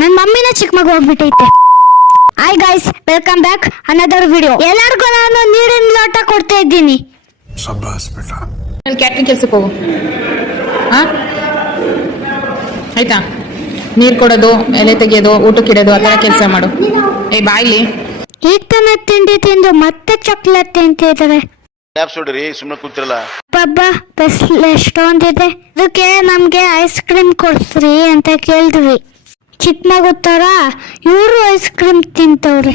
ನನ್ನ ಮಮ್ಮಿನ ಚಿಕ್ಕ ಮಗು ಹೋಗ್ಬಿಟ್ಟೈತೆ. Hi guys, welcome back another video. ಎಲ್ಲರಿಗೂ ನಾನು ನೀರಿನ ಲೋಟ ಕೊಡ್ತಾ ಇದ್ದೀನಿ. ನಾನು ಕ್ಯಾಟ್ರಿಂಗ್ ಕೆಲ್ಸಕ್ಕೆ ಹೋಗು. ಆಯ್ತಾ? ನೀರು ಕೊಡೋದು, ಎಲೆ ತೆಗಿಯೋದು, ಊಟಕ್ಕಿಡೋದು, ಆ ಥರ ಕೆಲಸ ಮಾಡು. ಬಾಯ್ಲಿ ಈಗ ತಾನೇ ತಿಂಡಿ ತಿಂದು ಮತ್ತೆ ಚಾಕ್ಲೇಟ್ ತಿಂತಿದ್ದಾರೆ. ಸುಮ್ಮನೆ ಕೂತಿರಲ್ಲ ಪಬ್ಬ ಬಿಸಿಲು ಎಷ್ಟೊಂದಿದೆ, ಅದಕ್ಕೆ ನಮ್ಗೆ ಐಸ್ ಕ್ರೀಮ್ ಕೊಡ್ಸ್ರಿ ಅಂತ ಕೇಳಿದ್ವಿ. ಚಿಕ್ಕ ಮಗು ತರ ಇವರು ಐಸ್ ಕ್ರೀಮ್ ತಿಂತವ್ರೆ.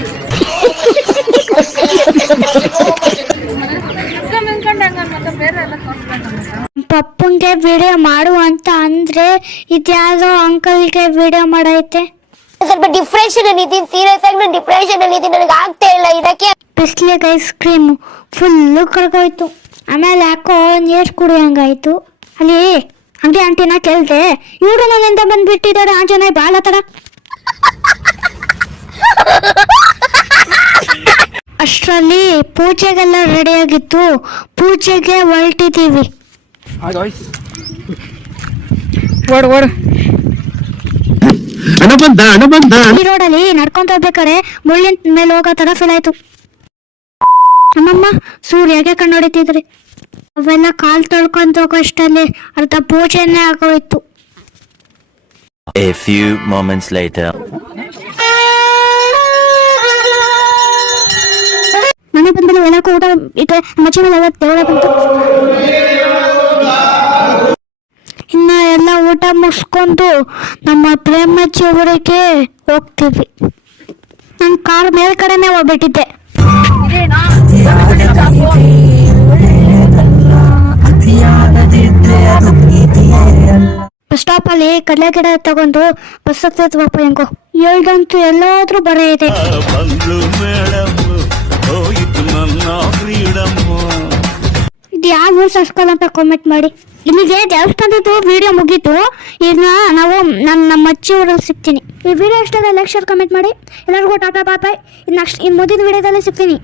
ಪಪ್ಪಂಗೆ ವಿಡಿಯೋ ಮಾಡು ಅಂತ ಅಂದ್ರೆ ಇದ್ಯಾವುದೋ ಅಂಕಲ್ಗೆ ವಿಡಿಯೋ ಮಾಡೈತೆ. ಸ್ವಲ್ಪ ಡಿಪ್ರೆಷನ್ ಅಲ್ಲಿ ಇದ್ದೀನಿ, ಸೀರಿಯಸ್ ಆಗಿ ನಾನು ಡಿಪ್ರೆಷನ್ ಅಲ್ಲಿ ಇದ್ದೀನಿ, ನನಗೆ ಆಗ್ತಾ ಇಲ್ಲ. ಇದಕ್ಕೆ ಬಿಸ್ಲಿಗೆ ಐಸ್ ಕ್ರೀಮ್ ಫುಲ್ಲು ಕರ್ಗೋಯ್ತು. ಆಮೇಲೆ ಯಾಕೋ ನೀರು ಕುಡಿಯಂಗಾಯ್ತು. ಅಲ್ಲಿ ಅಂಗಡಿ ಆಂಟಿನ ಕೇಳ್ದೆ, ಇವರು ನನ್ನಿಂದ ಬಂದ್ಬಿಟ್ಟಿದ್ದಾರೆ ಆಂಜನೇಯ ಬಾಳ ತರ. ಅಷ್ಟರಲ್ಲಿ ಪೂಜೆಗೆಲ್ಲ ರೆಡಿ ಆಗಿತ್ತು, ಪೂಜೆಗೆ ಹೊರಟಿದ್ದೀವಿ. ಓಡು ಓಡು. ಈ ರೋಡಲ್ಲಿ ನಡ್ಕೊಂತ ಹೋಗ್ಬೇಕಾರೆ ಮುಳ್ಳಿನ ಮೇಲೆ ಹೋಗೋ ತರ ಫೀಲ್ ಆಯ್ತು. ನಮ್ಮಮ್ಮ ಸೂರ್ಯಗೆ ಕಣ್ಣು ಹೊಡಿತಿದ್ರಿ. ಅವೆಲ್ಲ ಕಾಲ್ ತೊಳ್ಕೊಂತ ಹೋಗೋ ಅಷ್ಟಲ್ಲಿ ಅರ್ಧ ಪೂಜೆನೇ ಆಗೋಯ್ತು. A few moments later. ಮನೆ ಬಂದ್ಮೇಲೆ ಎಲ್ಲಕ್ಕೂ ಊಟ ಇದೆ, ಮಚ್ಚಿ ಮೇಲೆ ದೇವರ ಬಂತು. ಇನ್ನ ಎಲ್ಲ ಊಟ ಮುಗಿಸ್ಕೊಂಡು ನಮ್ಮ ಪ್ರೇಮಜ್ಜಿ ಊರಿಗೆ ಹೋಗ್ತೀವಿ. ನನ್ನ ಕಾರ್ ಮೇಲ್ಗಡೆನೆ ಹೋಗ್ಬಿಟ್ಟಿದ್ದೆ. ಬಸ್ ಸ್ಟಾಪ್ ಅಲ್ಲಿ ಕಡಲೆ ಗಿಡ ತಗೊಂಡು ಬಸ್ ಹತ್ತದ್ವಪ್ಪ. ಹೆಂಗೋ ಹೇಳ್ದಂತೂ ಎಲ್ಲಾದ್ರೂ ಬರ ಇದೆ. ಇದು ಯಾವ ಊರ್ ಸರ್ಕಲ್ ಅಂತ ಕಾಮೆಂಟ್ ಮಾಡಿ. ಇಲ್ಲಿಗೆ ದೇವಸ್ಥಾನದ್ದು ವಿಡಿಯೋ ಮುಗೀತು. ಈಗ ನಾವು ನಮ್ಮ ಅಜ್ಜಿ ಊರಲ್ಲಿ ಸಿಗ್ತೀನಿ. ಈ ವಿಡಿಯೋ ಇಷ್ಟ ಲೈಕ್ ಶೇರ್ ಕಮೆಂಟ್ ಮಾಡಿ. ಎಲ್ಲರಿಗೂ ಟಾಟಾ ಬಾಯ್. ಇನ್ನು ಮುಂದಿನ ವಿಡಿಯೋದಲ್ಲಿ ಸಿಗ್ತೀನಿ.